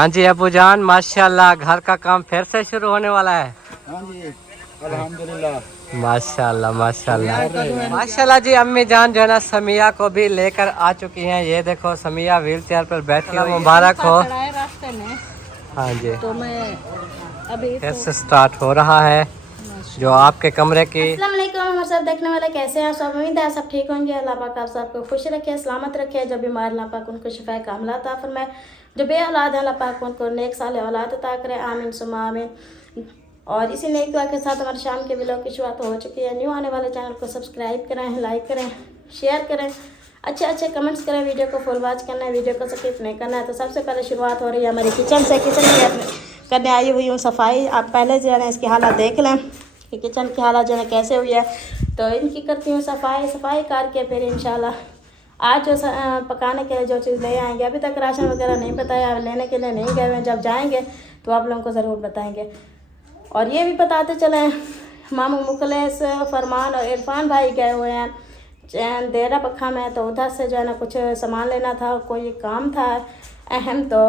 हाँ जी अबू जान माशाल्लाह घर का काम फिर से शुरू होने वाला है। हाँ जी अल्हम्दुलिल्लाह माशाल्लाह माशाल्लाह माशाल्लाह जी। अम्मी जान जो है ना समिया को भी लेकर आ चुकी हैं। ये देखो समिया व्हील चेयर पर बैठी हुई है। मुबारक हो। रास्ते में हाँ जी तो मैं अभी फिर से स्टार्ट हो रहा है जो आपके कमरे की। अस्सलाम वालेकुम हमारे सब देखने वाले कैसे हैं सब। उम्मीद है सब ठीक होंगे। अल्लाह पाक आप सबको खुश रखे, सलामत रखे। जो बीमार अल्लाह पाक उनको शिफा कामला अता फरमाए। जो बे औलाद है अल्लाह पाक उनको नेक साल औलाद अता करे, आमीन सुमा आमीन। और इसी नेक दुआ के साथ हमारे शाम के व्लॉग की शुरुआत हो चुकी है। न्यू आने वाले चैनल को सब्सक्राइब करें, लाइक करें, शेयर करें, अच्छे अच्छे कमेंट्स करें। वीडियो को फुल वॉच करना है, वीडियो को स्किप नहीं करना है। तो सबसे पहले शुरुआत हो रही है हमारी किचन से। किचन में करने आई हुई हूँ सफाई। आप पहले जो है ना इसकी हालत देख लें कि किचन की हालत जो है कैसे हुई है। तो इनकी करती हूँ सफाई करके फिर इंशाल्लाह आज जो पकाने के लिए जो चीज़ ले आएंगे। अभी तक राशन वगैरह नहीं बताया, लेने के लिए नहीं गए हुए। जब जाएंगे तो आप लोगों को ज़रूर बताएंगे। और ये भी बताते चले मामू मुखलेस, फरमान और इरफान भाई गए हुए हैं देरा पखा में। तो उधर से जो है ना कुछ सामान लेना था, कोई काम था अहम, तो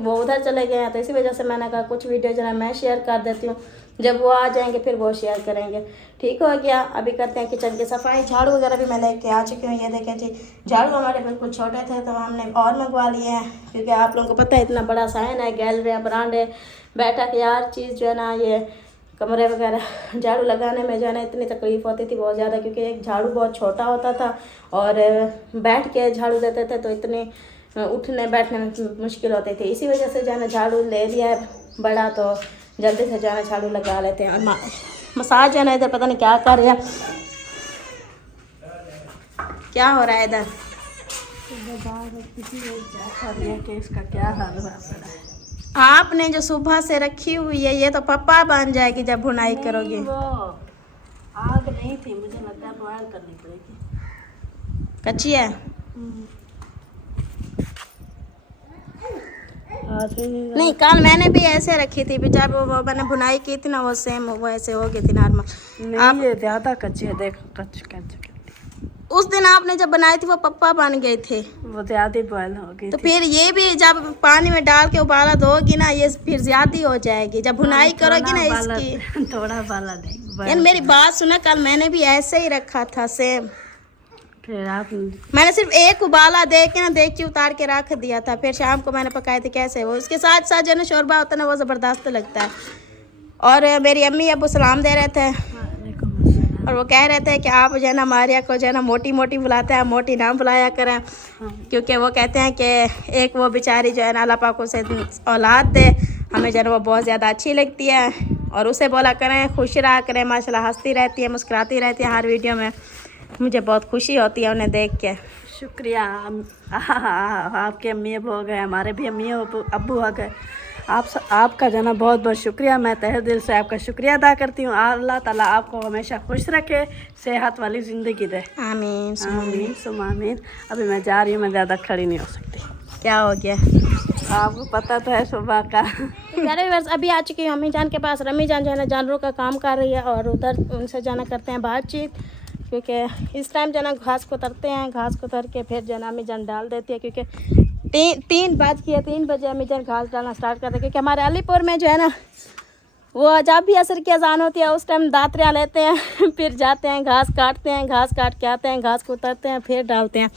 वो उधर चले गए हैं। तो इसी वजह से मैंने कहा कुछ वीडियो जो है मैं शेयर कर देती हूँ, जब वो आ जाएंगे फिर वो शेयर करेंगे। ठीक हो गया। अभी करते हैं किचन की सफाई। झाड़ू वगैरह भी मैं लेके आ चुकी हूँ। ये देखें जी, झाड़ू हमारे बिल्कुल छोटे थे तो हमने और मंगवा लिए हैं, क्योंकि आप लोगों को पता है इतना बड़ा साइन है, गैलरी बरांडे बैठक यार चीज़ जो है ना, ये कमरे वगैरह झाड़ू लगाने में जो है ना इतनी तकलीफ़ होती थी बहुत ज़्यादा, क्योंकि एक झाड़ू बहुत छोटा होता था और बैठ के झाड़ू देते थे तो इतनी उठने बैठने में मुश्किल होती थी। इसी वजह से जो है ना झाड़ू ले लिया है बड़ा, तो जल्दी से जो है ना झाड़ू लगा लेते हैं। और मसाज जो है ना इधर पता नहीं क्या कर रहे हैं, क्या हो रहा है इधर। इसका क्या हाल हुआ पड़ा है। आपने जो सुबह से रखी हुई है ये तो पप्पा बन जाएगी जब भुनाई करोगे। वो आग नहीं थी, मुझे लगता है बॉयल करनी पड़ेगी। कच्ची है। नहीं कल मैंने भी ऐसे रखी थी, जब वो मैंने भुनाई की थी ना वो सेम वो ऐसे हो गई थी नॉर्मल। आप ये ज़्यादा कच्ची है, देख कच्ची उस दिन आपने जब बनाई थी वो पप्पा बन गए थे, वो ज़्यादा बॉयल हो गई तो थी। फिर ये भी जब पानी में डाल के उबाला दोगी ना ये फिर ज्यादा हो जाएगी जब भुनाई करोगी ना इसकी। थोड़ा बाला नहीं। यार मेरी बात सुना, कल मैंने भी ऐसे ही रखा था सेम। फिर आप मैंने सिर्फ एक उबाला दे के ना देख के उतार के रख दिया था, फिर शाम को मैंने पकाए थे। कैसे वो उसके साथ साथ जो है ना शोरबा होता है ना वो ज़बरदस्त लगता है। और मेरी अम्मी अबू सलाम दे रहे थे और वो कह रहे थे कि आप जो है ना मारिया को जो है ना मोटी मोटी बुलाते हैं, मोटी ना बुलाया करें, क्योंकि वो कहते हैं कि एक वो बेचारी जो है ना अल्लाह पाक उसे औलाद दे, हमें जो है ना वो बहुत ज़्यादा अच्छी लगती है। और उसे बोला करें खुश रहा करें, माशाल्लाह हंसती रहती है, मुस्कुराती रहती है हर वीडियो में। मुझे बहुत खुशी होती है उन्हें देख के। शुक्रिया। आपके अम्मी अबू हो गए, हमारे भी अम्मी अबू हो गए। आपका जो है ना बहुत बहुत शुक्रिया। मैं तहे दिल से आपका शुक्रिया अदा करती हूँ। अल्लाह ताला आपको हमेशा खुश रखे, सेहत वाली ज़िंदगी दे। आमीन आमीन सुम आमीन। अभी मैं जा रही हूँ, मैं ज़्यादा खड़ी नहीं हो सकती। क्या हो गया आपको पता तो है सुबह का। प्यारे वर्ष अभी आ चुकी हूँ अम्मी जान के पास। रमी जान जो है ना जानवरों का काम कर रही है और उधर उनसे जाना करते हैं बातचीत, क्योंकि इस टाइम जो है ना घास को तरते हैं। घास को तर के फिर जो है ना अम्मी जान डाल देती है, क्योंकि 3 बजे अम्मी जान घास डालना स्टार्ट करते हैं। क्योंकि हमारे अलीपुर में जो है ना वो जब भी असर की अजान होती है उस टाइम दातरियाँ लेते हैं फिर जाते हैं घास काटते हैं, घास काट के आते हैं, घास को उतरते हैं, फिर डालते हैं।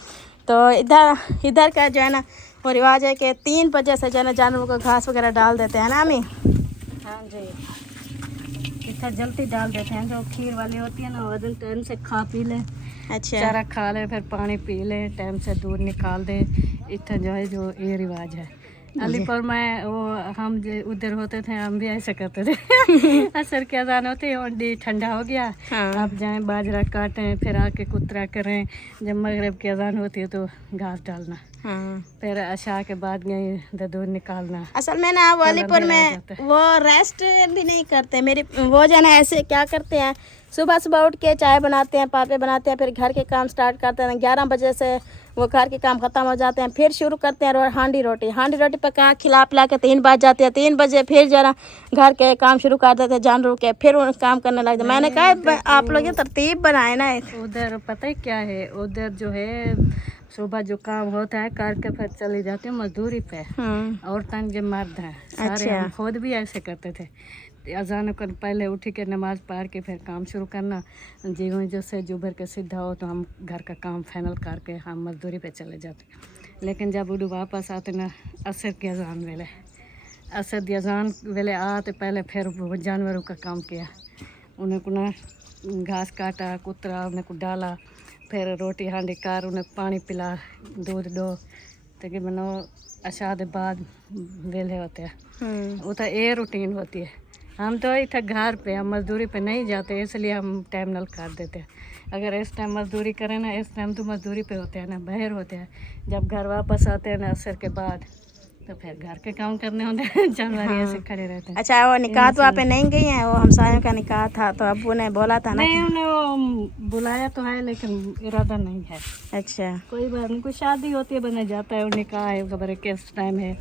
तो इधर का जो है ना वो रिवाज है कि 3 बजे से जो है ना जानवरों को घास वगैरह डाल देते हैं ना अम्मी। हाँ जी, इतना जल्दी डाल देते हैं। जो खीर वाली होती है ना वो दिन टाइम से खा पी ले, अच्छा चारा खा ले, फिर पानी पी ले, टाइम से दूध निकाल दे। इतना जो है जो ये रिवाज है अलीपुर में। वो हम उधर होते थे हम भी ऐसे करते थे। असर के अजान होते हैं, ठंडा हो गया, हाँ। आप जाएं बाजरा काटें, फिर आके कुतरा करें। जब मगरिब की अजान होती है तो घास डालना, हाँ। फिर अशा के बाद गए दूध निकालना। असल में ना वो अलीपुर में वो रेस्ट भी नहीं करते। मेरी वो जो है ना ऐसे क्या करते हैं, सुबह उठ के चाय बनाते हैं, पापे बनाते हैं, फिर घर के काम स्टार्ट करते हैं। 11 बजे से वो घर के काम ख़त्म हो जाते हैं, फिर शुरू करते हैं हांडी रोटी पका खिला पिला के 3 बज जाते हैं। 3 बजे फिर जरा घर के काम शुरू कर देते हैं, जानवरों के फिर उन काम करने लगते। मैंने कहा आप लोग ये तरतीब बनाए ना। उधर पता है क्या है, उधर जो है सुबह जो काम होता है करके फिर चले जाते हैं मजदूरी पे। औरतां जो मर्द हैं सारे, हम खुद भी ऐसे करते थे। अजान कर पहले उठ के नमाज पढ़ के फिर काम शुरू करना। जीवन जैसे जुबर के सीधा हो तो हम घर का काम फाइनल करके हम मजदूरी पे चले जाते। लेकिन जब उड़ वापस आते ना असर की अजान वेले, असर की अजान वेले आते पहले फिर वो जानवरों का काम किया। उन्हें को ना घास काटा, कुतरा उन्हें को डाला, फिर रोटी हांडी कर उन्हें पानी पिला, दूध दो ताकि बनो अशाद बाद वेले होते हैं। वो तो ये रूटीन होती है। हम तो इधर घर पे, हम मजदूरी पे नहीं जाते इसलिए हम टाइम नल कर देते हैं। अगर इस टाइम मजदूरी करें ना, इस टाइम तो मजदूरी पे होते हैं ना, बाहर होते हैं। जब घर वापस आते हैं ना असर के बाद तो फिर घर के काम करने होते हैं। जानवर ऐसे खड़े रहते हैं। अच्छा, वो निकाह तो आप नहीं गई हैं? वो हमसायों का निकाह था तो अब्बू ने बोला था ना? नहीं, उन्हें वो बुलाया तो है लेकिन इरादा नहीं है। अच्छा, कोई बात नहीं, कोई शादी होती है बना जाता है, निकाह है, खबर है किस टाइम है।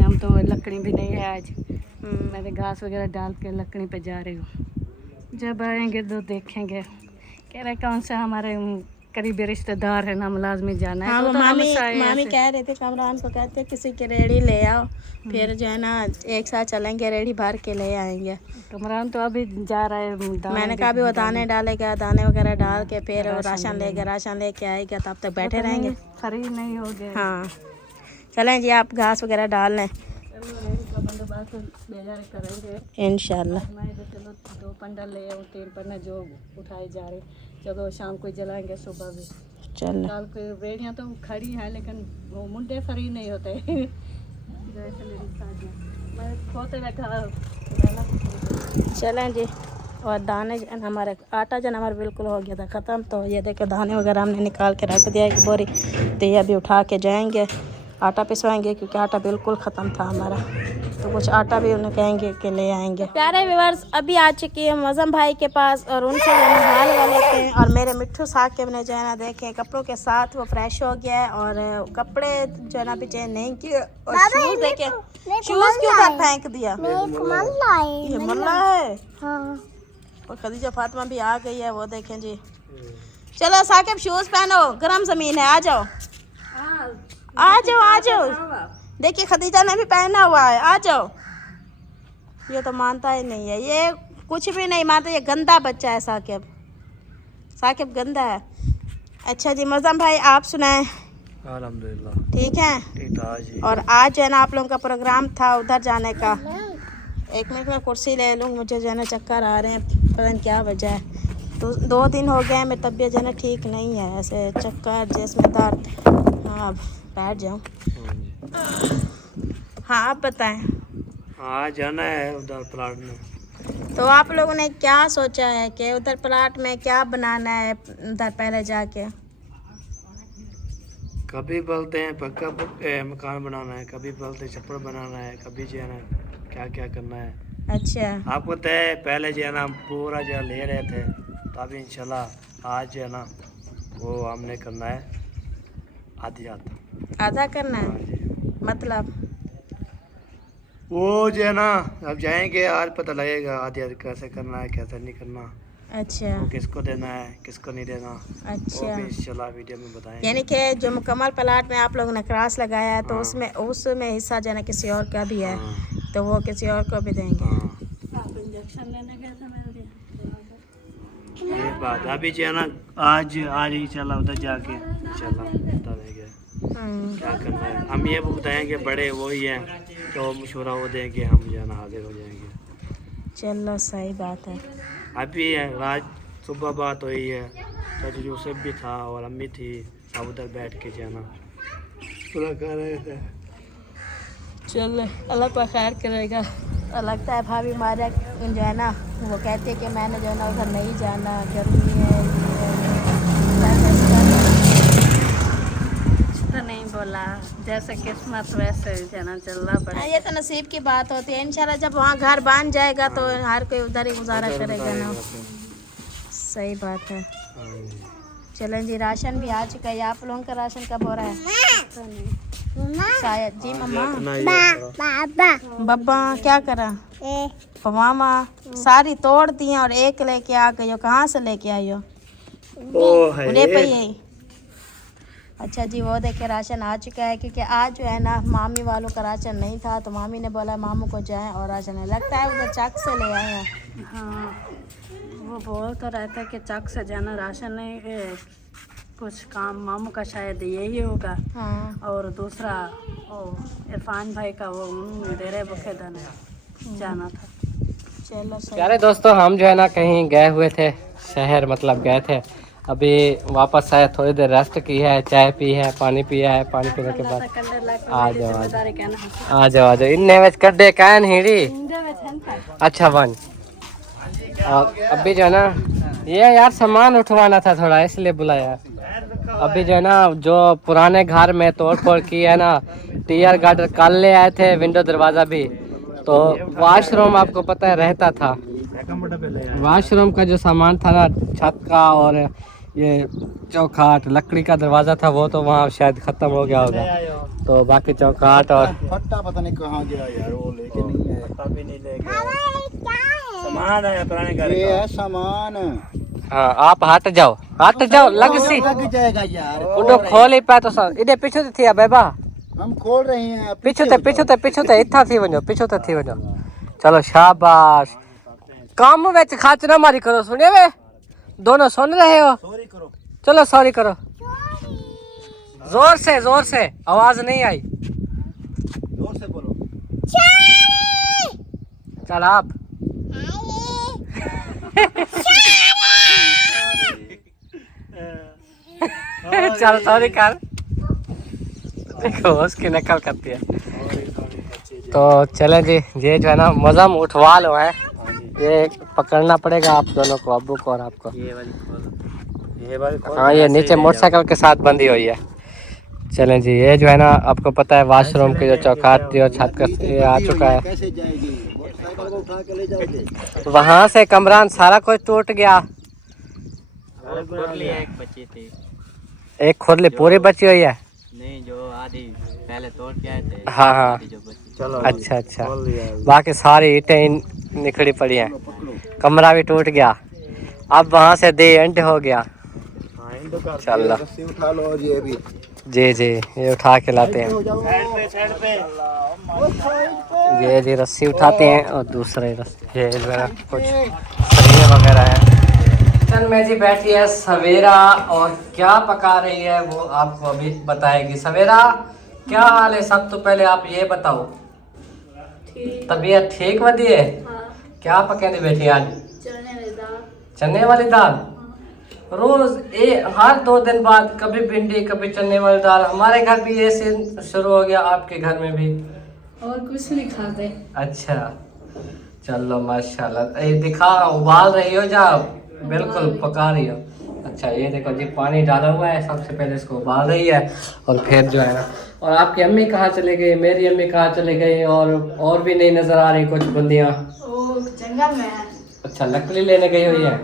हम तो लकड़ी भी नहीं है आज, मैंने घास वगैरह डाल के लकड़ी पे जा रही हूँ। जब आएंगे तो देखेंगे। कह रहे कौन सा हमारे करीबी रिश्तेदार है ना, लाजमी जाना है। हाँ, तो मामी कह रहे थे, कमरान को कहते किसी की रेड़ी ले आओ, फिर जो है ना एक साथ चलेंगे, रेड़ी भर के ले आएंगे। कमरान तो अभी जा रहा है। मैंने कहा भी वो दाने डालेगा, दाने वगैरह डाल के फिर वो राशन लेके आएगा, तब तक बैठे रहेंगे। फ्री नहीं हो गए। हाँ, चलें जी, आप घास वगैरह डाल लें, इंशाल्लाह। चलो 2 पंडा ले आऊँ, 3 पंडा जो उठाई जा रही, चलो शाम को जलाएंगे, सुबह भी। चल, कल को रेडियाँ तो खड़ी हैं लेकिन वो मुंडे फ्री नहीं होते। मैं खोते रखा। चलें जी। और दाने जन हमारे, आटा जन हमारा बिल्कुल हो गया था ख़त्म। तो ये देखो दाने वगैरह हमने निकाल के रख दिया एक बोरी। तो ये अभी उठा के जाएंगे, आटा पिसवाएंगे क्योंकि आटा बिल्कुल ख़त्म था हमारा। तो कुछ आटा भी उन्हें कहेंगे कि ले आएंगे। प्यारे व्यूअर्स, अभी आ चुकी है मौज़म भाई के पास और उनसे हाल वाले थे। और मेरे मिट्ठू साकिब ने जो है ना देखे कपड़ों के साथ वो फ्रेश हो गया है और कपड़े जो है ना भी चेंज नहीं किए। और शूज़ देखे, शूज़ क्यों उधर फेंक दिया? ये मल्ला है। और खदीजा फातिमा भी आ गई है, वो देखें जी। चलो साकिब शूज़ पहनो, गर्म ज़मीन है, आ जाओ आ जाओ आ जाओ। देखिए खदीजा ने भी पहना हुआ है, आ जाओ। ये तो मानता ही नहीं है, ये कुछ भी नहीं मानता, ये गंदा बच्चा है साकिब। साकिब गंदा है। अच्छा जी मौज़म भाई, आप सुनाएं? अल्हम्दुलिल्लाह ठीक है। ठीक था जी। और आज जो है ना आप लोगों का प्रोग्राम था उधर जाने का। एक मिनट में कुर्सी ले लूँ, मुझे जो है ना चक्कर आ रहे हैं, पता नहीं क्या वजह है। तो 2 दिन हो गए मेरी तबीयत जो है ना ठीक नहीं है, ऐसे चक्कर जिसमें दर्द। हाँ, बैठ जाऊँ। हाँ, आप बताएं। हाँ, जाना है उधर प्लाट में। तो आप लोगों ने क्या सोचा है कि उधर प्लाट में क्या बनाना है उधर पहले जाके? कभी बोलते हैं पक्का मकान बनाना है, कभी बोलते हैं छप्पर बनाना है, कभी जो है ना क्या क्या करना है। अच्छा, आपको तय पहले जो है ना पूरा जो ले रहे थे, तो अभी इंशाल्लाह आज जो है ना वो हमने करना है आधा करना है। मतलब वो जो है ना अब जाएंगे, आज पता लगेगा आधी आधी कैसे करना है कैसे नहीं करना। अच्छा, वो किसको देना है किसको नहीं देना, अच्छा। वो भी इंशाल्लाह वीडियो में बताएंगे। यानी कि जो मुकम्मल प्लाट में आप लोगों ने क्रॉस लगाया है तो उसमें हिस्सा जो है ना किसी और का भी है, तो वो किसी और को भी देंगे। इंजेक्शन लेने गया था मैंने। ये बात अभी जो है ना आज इंशाल्लाह उधर जाके इंशाल्लाह बता देंगे क्या करना है। हम ये बताएंगे बड़े वही हैं तो मशवरा वो देंगे, हम जो है ना हाजिर हो जाएंगे। चलो सही बात है। अभी रात सुबह बात हुई है, चाचा यूसुफ भी था और अम्मी थी, सब उधर बैठ के जाना पूरा कर रहे थे। चल अल्लाह को खैर करेगा। और लगता है भाभी हमारे जो है ना वो कहती है कि मैंने जो है ना उधर नहीं जाना, गर्मी है, तो नहीं बोला, जैसे किस्मत वैसे जाना चलना पड़ेगा। ये तो नसीब की बात होती है। इंशाल्लाह जब वहाँ घर बन जाएगा तो हर कोई उधर ही गुजारा करेगा ना। सही बात है। चलें जी, राशन भी आ चुका है। आप लोगों का राशन कब हो रहा है? शायद जी। मम्मा बब्बा क्या करा? मामा सारी तोड़ दी और एक लेके आ गई हो। कहाँ से लेके आई हो? अच्छा जी, वो देखे राशन आ चुका है, क्योंकि आज जो है ना मामी वालों का राशन नहीं था, तो मामी ने बोला मामू को जाएं और राशन है। लगता है उधर चक से ले आए हैं। हाँ, वो बोल तो रहता है कि चक से जाना राशन नहीं, कुछ काम मामू का शायद यही होगा। हाँ। और दूसरा ओ इरफान भाई का वो डेरे बुखेदन जाना था। चलो सही। प्यारे दोस्तों, हम जो है ना कहीं गए हुए थे, शहर मतलब गए थे, अभी वापस आए, थोड़ी देर रेस्ट की है, चाय पी है, पानी पिया है, पानी पीने के बाद आ जाओ आ जाओ इन्ने में कड्डे कैन हिड़ी। अच्छा वन। और अभी जो है ना ये यार सामान उठवाना था थोड़ा, इसलिए बुलाया। अभी जो है ना जो पुराने घर में तोड़ फोड़ की है ना, टीयर गार्डर कल ले आए थे, विंडो दरवाज़ा भी, तो वॉशरूम आपको पता है रहता था, वॉशरूम का जो सामान था ना, छत का और ये चौखाट लकड़ी का दरवाज़ा था, वो तो वहाँ शायद ख़त्म हो गया होगा, तो बाकी चौखाट और फट्टा पता नहीं कहाँ गया यार, वो लेके नहीं है, अभी नहीं ले गया। सामान है पुराने घर का, ये है सामान। हाँ आप हट जाओ लग सी लग जाएगा यार, उनको खोल ही पाए तो सर इधर पीछे थी बेबा, हम खोल रहे हैं। पीछे थे इतना थी वनो, पीछे थी वनो। चलो शाबाश, काम में खाच ना मारी करो, सुनिए वे दोनों सुन रहे हो, सॉरी करो, चलो सॉरी करो, जोर से आवाज नहीं आई, जोर से बोलो। चल आप चल सॉरी कर, देखो उसकी नकल करती है। तो चले जी, ये जो है ना मज़ा उठवा लो है, ये पकड़ना पड़ेगा आप दोनों को, अब्बू को और आपको। ये वाली हाँ, ये नीचे मोटरसाइकिल के साथ बंधी हुई है। चलें जी, ये जो है ना आपको पता है वॉशरूम की जो चौकाट थी और छत का ये आ चुका है। कैसे जाएगी, मोटरसाइकिल को उठा के ले जाओगे? वहाँ से कमरान सारा कुछ टूट गया, एक बची थी, एक खुरली पूरी बची हुई है। नहीं जो आधी पहले तोड़ के आए थे, हाँ आधी जो बची। चलो अच्छा, बाकी सारी ईंटें निकली पड़ी हैं, कमरा भी टूट गया, अब वहाँ से दे एंड हो गया। चलो रस्सी उठा लो, और ये भी जी ये उठा के लाते हैं, साइड पे ये जी रस्सी उठाते हैं, और दूसरे रस्सी ये कुछ सरिये वगैरह है। किचन में जी बैठी है सवेरा, और क्या पका रही है वो आपको अभी बताएगी। सवेरा क्या हाल है? सब तो पहले आप ये बताओ, तबीयत ठीक वधी है? क्या पकाने बैठी आज? चने वाली दाल। रोज हर 2 दिन बाद कभी भिंडी कभी चने वाली दाल, हमारे घर भी ये सीन शुरू हो गया, आपके घर में भी? और कुछ नहीं खाते। अच्छा चलो माशाल्लाह, ये दिखा उबाल रही हो या बिल्कुल पका रही हो? अच्छा ये देखो जी, पानी डाला हुआ है, सबसे पहले इसको उबाल रही है, और फिर जो है ना, और आपकी अम्मी कहाँ चले गई, मेरी अम्मी कहाँ चले गई, और भी नहीं नजर आ रही कुछ बंदियाँ? जंगल में है। अच्छा लकड़ी लेने गई हुई है,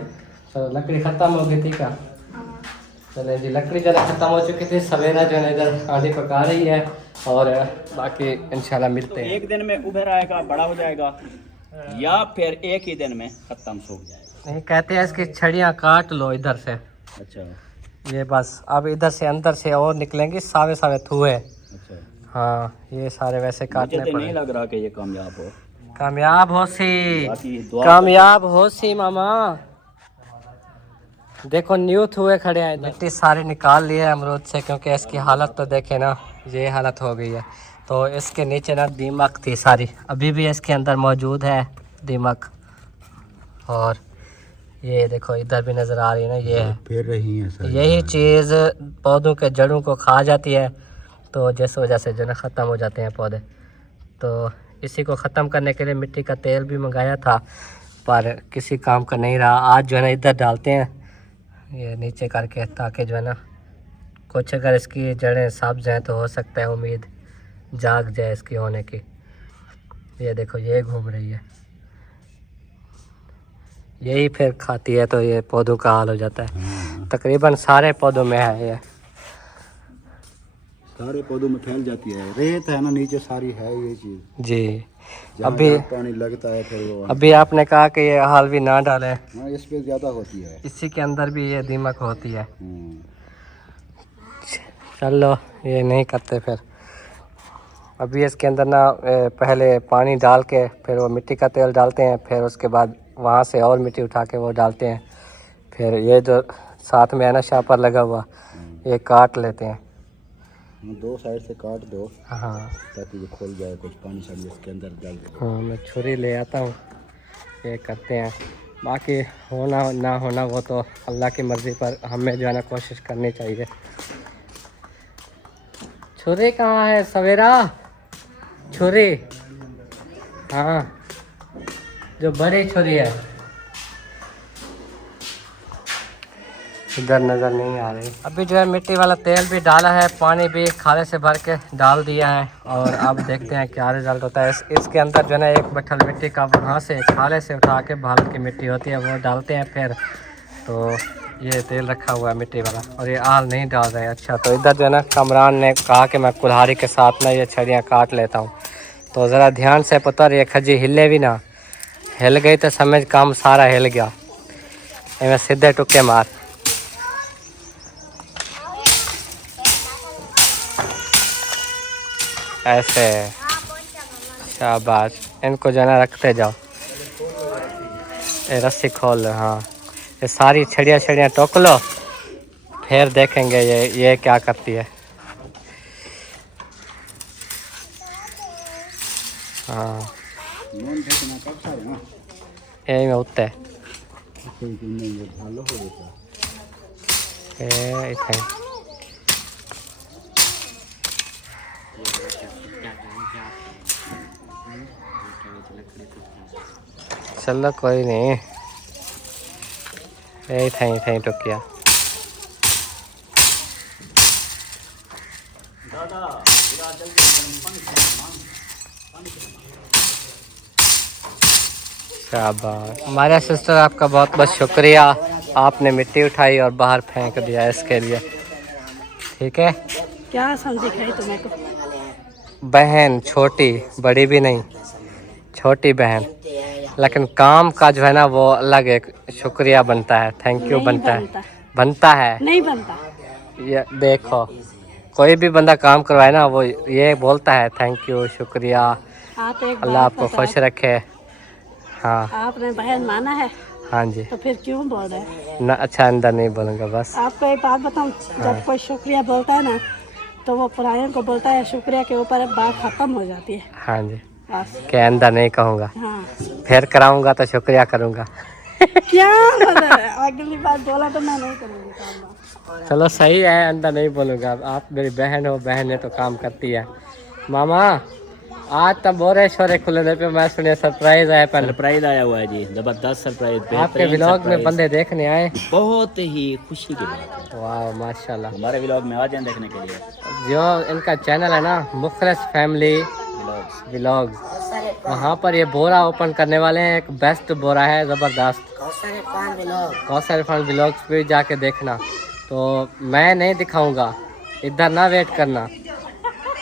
तो लकड़ी खत्म हो गई थी क्या? चले जी, लकड़ी ज़रा खत्म हो चुकी थी, सवेरा जो है इधर आधी पका रही है, और बाकी इंशाल्लाह मिलते हैं। एक दिन में उभर आएगा, बड़ा हो जाएगा, या फिर एक ही दिन में खत्म सूख जाएगा। नहीं, कहते हैं इसकी छड़ियाँ काट लो इधर से। अच्छा ये बस अब इधर से अंदर से और निकलेंगी सावे थुए। अच्छा, हाँ ये सारे वैसे काटने मुझे तो नहीं पड़े। लग रहा कि ये कामयाब हो। कामयाब हो सी, बाकी दुआ कामयाब हो सी मामा। देखो न्यू थुए खड़े हैं, मिट्टी सारी निकाल ली है अमरूद से, क्योंकि इसकी हालत तो देखे ना, ये हालत हो गई है। तो इसके नीचे ना दीमक थी सारी, अभी भी इसके अंदर मौजूद है दीमक, और ये देखो इधर भी नज़र आ रही है ना, ये है फिर रही है यही चीज़ पौधों के जड़ों को खा जाती है, तो जिस वजह से जो ना ख़त्म हो जाते हैं पौधे। तो इसी को ख़त्म करने के लिए मिट्टी का तेल भी मंगाया था, पर किसी काम का नहीं रहा। आज जो है ना इधर डालते हैं ये नीचे करके, ताकि जो है ना कुछ अगर इसकी जड़ें सब्ज़ हैं तो हो सकता है उम्मीद जाग जाए इसकी होने की। ये देखो ये घूम रही है, यही फिर खाती है, तो ये पौधों का हाल हो जाता है। तकरीबन सारे पौधों में है ये, सारे पौधों में फैल जाती है, रेत है ना नीचे सारी है ये चीज जी। जहाँ अभी जहाँ पानी लगता है फिर वो, अभी आपने कहा कि ये हालवी ना डालें, हाँ इस पे ज्यादा होती है। इसी के अंदर भी ये दीमक होती है। चलो ये नहीं करते फिर। अभी इसके अंदर ना पहले पानी डाल के फिर वो मिट्टी का तेल डालते हैं, फिर उसके बाद वहाँ से और मिट्टी उठा के वो डालते हैं। फिर ये जो साथ में है ना शापर लगा हुआ, ये काट लेते हैं। 2 साइड से काट दो हाँ ताकि ये खुल जाए, कुछ पानी शानी इसके अंदर डाल दो। हाँ मैं छुरी ले आता हूँ, ये करते हैं। बाकी होना ना होना वो तो अल्लाह की मर्ज़ी, पर हमें जो है ना कोशिश करनी चाहिए। छुरी कहाँ है सवेरा? छुरी, हाँ जो बड़ी छुरी है, इधर नज़र नहीं आ रही। अभी जो है मिट्टी वाला तेल भी डाला है, पानी भी खाले से भर के डाल दिया है, और अब देखते हैं क्या रिज़ल्ट होता है। इसके अंदर जो है ना एक बट्ठल मिट्टी का वहाँ से खाले से उठा के भाल की मिट्टी होती है वो डालते हैं फिर। तो ये तेल रखा हुआ है मिट्टी वाला, और ये आल नहीं डाल रहे हैं। अच्छा, तो इधर जो है ना कमरान ने कहा कि मैं कुल्हाड़ी के साथ ना ये छड़ियाँ काट लेता हूँ, तो ज़रा ध्यान से पुत्र, ये खजी हिले भी ना, हिल गई तो समझ काम सारा हिल गया। मैं सीधे टुक्के मार। ऐसे, शाबाश, इनको जो है ना रखते जाओ। ये रस्सी खोल लो, हाँ ये सारी छड़ियाँ टोक लो, फिर देखेंगे ये क्या करती है। हाँ यही में उत्ते इतने चलो कोई नहीं, यही थी टुकिया। शाबाश हमारे सिस्टर, आपका बहुत बहुत शुक्रिया। आपने मिट्टी उठाई और बाहर फेंक दिया, इसके लिए ठीक है। क्या समझी खाई तुम्हें को? बहन छोटी, बड़ी भी नहीं, छोटी बहन, लेकिन काम का जो है ना वो अलग एक शुक्रिया बनता है, थैंक यू बनता है, बनता है नहीं बनता। ये देखो, कोई भी बंदा काम करवाए ना वो ये बोलता है थैंक यू, शुक्रिया, आप एक अल्लाह आपको खुश रखे। हाँ आपने बहन माना है हाँ जी, तो फिर क्यों बोल रहे हैं? ना अच्छा अंदर नहीं बोलूँगा बस। आपको एक बात बताऊं, जब कोई शुक्रिया बोलता है ना तो वो पुराने को बोलता है, शुक्रिया के ऊपर बात खत्म हो जाती है। हाँ जी, बस। के अंदर नहीं कहूँगा, हाँ फिर कराऊँगा तो शुक्रिया करूँगा। क्या बोला? अगली बार बोला तो मैं नहीं करूँगी काम। चलो सही है, अंदर नहीं बोलूँगा। आप मेरी बहन हो, बहन है तो काम करती है। मामा आज तब बोरे शोरे खुले पे मैं सुने सरप्राइज आया, पहले सरप्राइज आया हुआ है जी, जबरदस्त सरप्राइज। आपके व्लॉग में बंदे देखने आए, बहुत ही खुशी की बात है। वाह माशाल्लाह। हमारे व्लॉग में आ जाएं देखने के लिए। जो इनका चैनल है ना मुखलिस फैमिली व्लॉग, वहाँ पर ये बोरा ओपन करने वाले हैं। एक बेस्ट बोरा है, ज़बरदस्त। कौसर इरफान व्लॉग्स पे जाके देखना। तो मैं नहीं दिखाऊंगा, इधर ना वेट करना,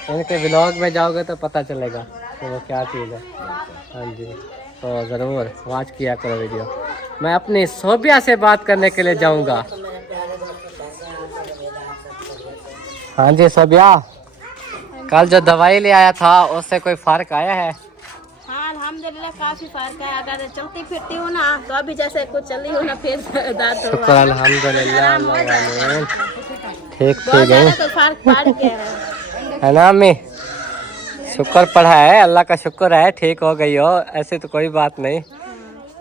उनके व्लॉग में जाओगे तो पता चलेगा कि वो क्या चीज़ है। हाँ जी, तो ज़रूर वॉच किया करो वीडियो। मैं अपनी सोबिया से बात करने के लिए जाऊंगा। हाँ जी सोबिया, कल जो दवाई ले आया था उससे कोई फ़र्क आया है? हाँ अल्हम्दुलिल्लाह काफी फर्क है। अगर चलती फिरती हूँ ना तो अभी जैसे कुछ चली हूँ ना फिर दर्द हो शुक्र अल्हम्दुलिल्लाह, ठीक बहुत है, ज़्यादा तो फर्क पड़ गया है ना अम्मी? शुक्र पड़ा है, अल्लाह का शुक्र है, ठीक हो गई हो, ऐसे तो कोई बात नहीं।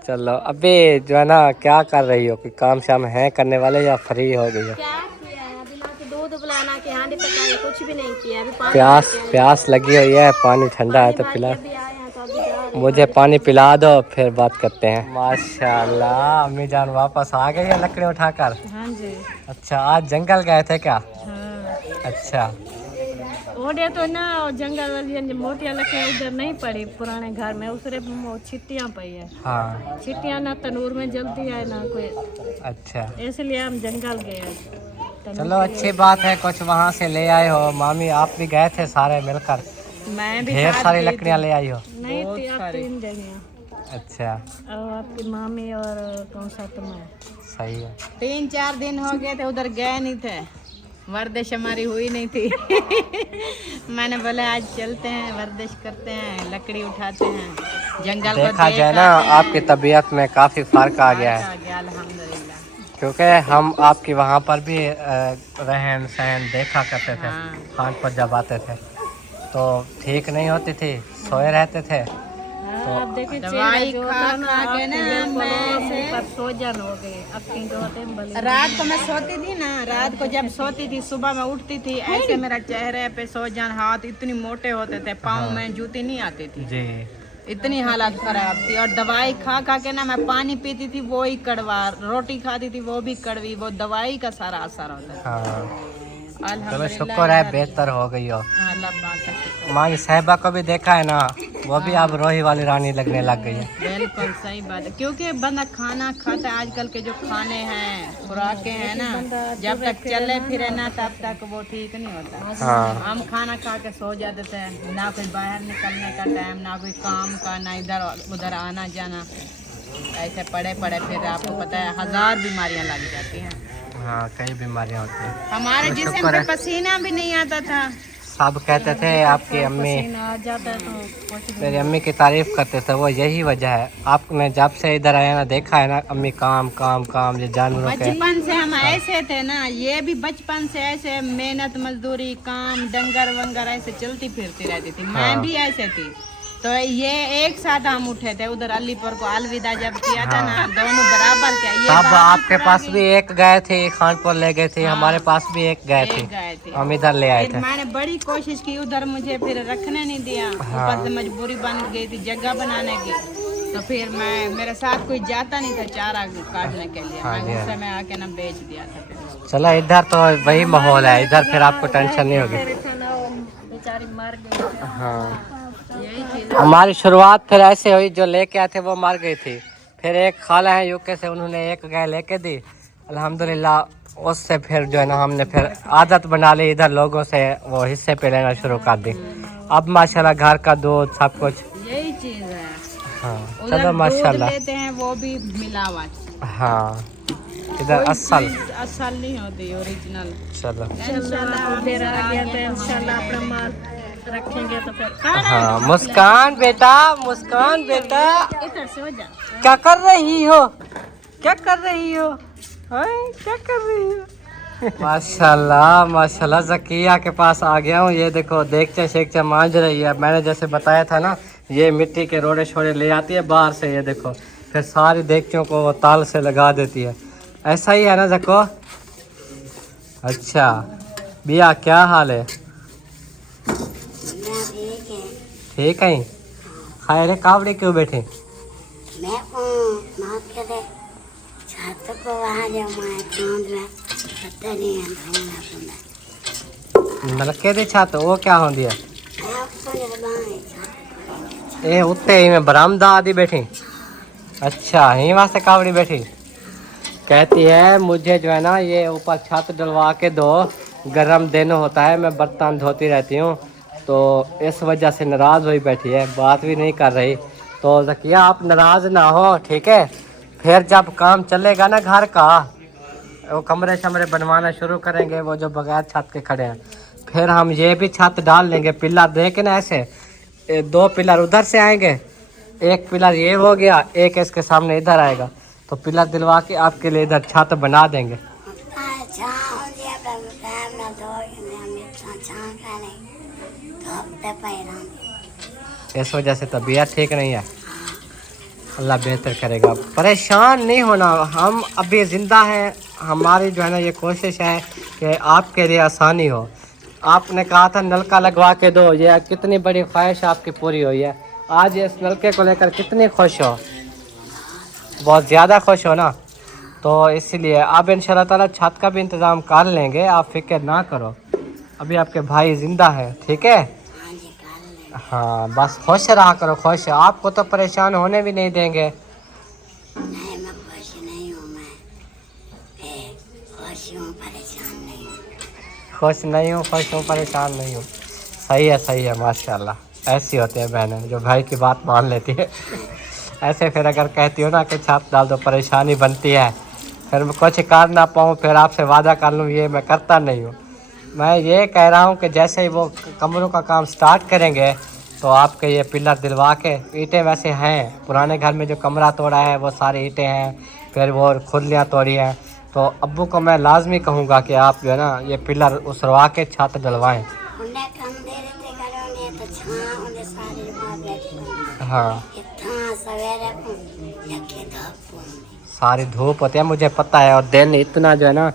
चलो अभी जो है ना क्या कर रही हो, कि काम शाम है करने वाले या फ्री हो गई हो? क्या किया है अभी? ना तो दूध पिलाना के हांडी पकाई, कुछ भी नहीं किया अभी। प्यास लगी हुई है, पानी ठंडा है तो पिला, अभी आए हैं तो अभी जा रहे मुझे पानी पिला दो फिर बात करते हैं। माशाल्लाह अम्मी जान वापस आ गई है लकड़ी उठाकर? हैं। हाँ जी। अच्छा, आज जंगल गए थे क्या? हाँ अच्छा, ओडे तो ना जंगल वाली मोटियां लकड़ियां उधर नहीं पड़ी पुराने घर में, उसरे छिट्टियां पई है। हाँ छिट्टियां ना तनूर में जलती है ना कोई, अच्छा, इसलिए हम जंगल गए। चलो अच्छी बात है, कुछ वहाँ से ले आए हो। मामी आप भी गए थे सारे मिलकर, मैं भी ढेर साथ सारी गई लकड़ियाँ ले आई हो? थी। नहीं थी, आप 3 जगह, अच्छा और आपकी मामी और कौन सा तुम्हें। सही है। 3-4 दिन हो गए थे, उधर गए नहीं थे। वर्जिश हमारी हुई नहीं थी। मैंने बोला आज चलते हैं, वर्जिश करते हैं, लकड़ी उठाते हैं, जंगल को देखा जाए ना आपकी तबीयत में काफ़ी फ़र्क आ गया है, अल्हम्दुलिल्लाह। क्योंकि हम आपकी वहाँ पर भी रहन सहन देखा करते थे। खान पर जब आते थे तो ठीक नहीं होती थी, सोए रहते थे। तो दवाई खा के ना मैं सोजन हो गई। रात को मैं सोती थी ना, रात को जब सोती थी सुबह में उठती थी, ऐसे मेरा चेहरे पे सोजन, हाथ इतनी मोटे होते थे, पाँव में जूती नहीं आती थी जी, इतनी हालत खराब थी। और दवाई खा के ना मैं पानी पीती थी वो ही कड़वा, रोटी खाती थी वो भी कड़वी, वो दवाई का सारा असर होता है। हाँ चलो अल्हम्दुलिल्लाह शुक्र है बेहतर हो गई हो। अल्लाह पाक का शुक्र। हमारी साहिबा को भी देखा है ना, वो भी अब रोही वाली रानी लगने लग गई है। बिल्कुल सही बात है, क्योंकि बंदा खाना खाता है, आजकल के जो खाने हैं खुराकें हैं ना, जब तक चले फिरे ना तब तक वो ठीक नहीं होता। हाँ हम खाना खा के सो जाते थे, ना कोई बाहर निकलने का टाइम, ना कोई काम का, ना इधर उधर आना जाना, ऐसे पड़े फिर आपको पता है 1000 बीमारियां लग जाती हैं। हाँ कई बीमारियाँ होती हैं। हमारे तो जिस्म शुक्र पे है। पसीना भी नहीं आता था। सब कहते थे आपकी अम्मी, आ जाता है तो मेरी अम्मी की तारीफ करते थे, वो यही वजह है। आपने जब से इधर आया ना देखा है ना, अम्मी काम काम काम, ये जानवरों के। बचपन से हम ऐसे थे ना, ये भी बचपन से ऐसे मेहनत मजदूरी काम डंगर वंगर ऐसे चलती फिरती रहती थी। मैं भी ऐसे थी। तो ये एक साथ हम उठे थे, उधर अलीपुर को अलविदा जब किया था ना, दोनों बराबर क्या ये तब आपके पास भी एक गाय थी, खानपुर ले गए थे, हमारे पास भी एक गाय थी, गए थे। हम इधर ले आए फिर थे। मैंने बड़ी कोशिश की, उधर मुझे फिर रखने नहीं दिया, ऊपर से मजबूरी बन गई थी जगह बनाने की। तो फिर मैं, मेरे साथ कोई जाता नहीं था चारा काटने के लिए, मैं गुस्से में आके ना बेच दिया था फिर। चलो इधर तो वही माहौल है, इधर फिर आपको टेंशन नहीं होगी। बेचारी मर गई। हाँ यही चीज हमारी शुरुआत फिर ऐसे हुई, जो लेके आए थे वो मर गई थी। फिर एक खाला है यूके से, उन्होंने एक गाय लेके दी, अल्हम्दुलिल्लाह। उससे फिर जो है ना हमने फिर आदत बना ली, इधर लोगों से वो हिस्से पे लेना शुरू कर दी। अब माशाल्लाह घर का दूध सब कुछ। यही चीज है। हाँ उधर चलो दूध माशाल्लाह। लेते हैं वो भी मिलावट, हाँ इधर असल असल नहीं होती, ओरिजिनल। चलो इंशाल्लाह फिर आ गया तो इंशाल्लाह अपना माल रखेंगे तो फिर। हाँ मुस्कान बेटा, मुस्कान बेटा, इधर से हो जा। क्या कर रही हो, क्या कर रही हो, क्या कर रही हो? माशाल्लाह माशाल्लाह, ज़किया के पास आ गया हूँ। ये देखो देगचे शेगचे मांझ रही है। मैंने जैसे बताया था ना, ये मिट्टी के रोड़े शोड़े ले आती है बाहर से, ये देखो फिर सारी देगचों को वो ताल से लगा देती है। ऐसा ही है ना ज़को? अच्छा बिया क्या हाल है? ठीक है। खाए रे कावड़े क्यों बैठे? मैं छत को वहाँ जब मैं पता नहीं नलके दी छत वो क्या होंदी है? है ए उत्ते ही में बरामदा आदि बैठी। अच्छा यहीं वास्ते कावड़ी बैठी। कहती है मुझे जो है ना ये ऊपर छत डलवा के दो, गर्म दिन होता है, मैं बर्तन धोती रहती हूँ, तो इस वजह से नाराज़ हुई बैठी है, बात भी नहीं कर रही। तो ज़किया आप नाराज़ ना हो, ठीक है? फिर जब काम चलेगा ना घर का, वो कमरे शमरे बनवाना शुरू करेंगे, वो जो बगैर छत के खड़े हैं, फिर हम ये भी छत डाल लेंगे। पिलर दे के ना ऐसे 2 पिलर उधर से आएंगे, एक पिलर ये हो गया, एक इसके सामने इधर आएगा, तो पिलर दिलवा के आपके लिए इधर छत बना देंगे। इस वजह से तबीयत ठीक नहीं है, अल्लाह बेहतर करेगा। परेशान नहीं होना, हम अभी ज़िंदा हैं। हमारी जो है ना ये कोशिश है कि आपके लिए आसानी हो। आपने कहा था नलका लगवा के दो, ये कितनी बड़ी ख्वाहिश आपकी पूरी हुई है। आज इस नलके को लेकर कितनी खुश हो? बहुत ज़्यादा खुश हो ना? तो इसीलिए अब इंशाल्लाह ताला छत का भी इंतज़ाम कर लेंगे, आप फिक्र ना करो। अभी आपके भाई ज़िंदा है, ठीक है? हाँ बस खुश रहा करो, खुश। आपको तो परेशान होने भी नहीं देंगे। नहीं मैं खुश नहीं हूँ, मैं खुश हूँ, परेशान नहीं हूँ। खुश नहीं हूँ, खुश हूँ, परेशान नहीं हूँ। सही है माशाल्लाह। ऐसी होते हैं बहनें जो भाई की बात मान लेती है। ऐसे फिर अगर कहती हो ना कि छत डाल दो, परेशानी बनती है, फिर मैं कुछ कर ना पाऊँ, फिर आपसे वादा कर लूँ, ये मैं करता नहीं हूँ। मैं ये कह रहा हूँ कि जैसे ही वो कमरों का काम स्टार्ट करेंगे तो आपके ये पिलर दिलवा के, ईंटें वैसे हैं पुराने घर में जो कमरा तोड़ा है वो सारी ईंटें हैं, फिर वो खुदलियाँ तोड़ी हैं, तो अब्बू को मैं लाजमी कहूँगा कि आप जो है ना ये पिलर उसरवा के छत डलवाएं। उन्हें कम दे देते करोगे तो छां उन्हें सारे बाहर बैठे हाँ इतना सवेरे को यके धूप सारी धूप होती है मुझे पता है, और दिन इतना जो है ना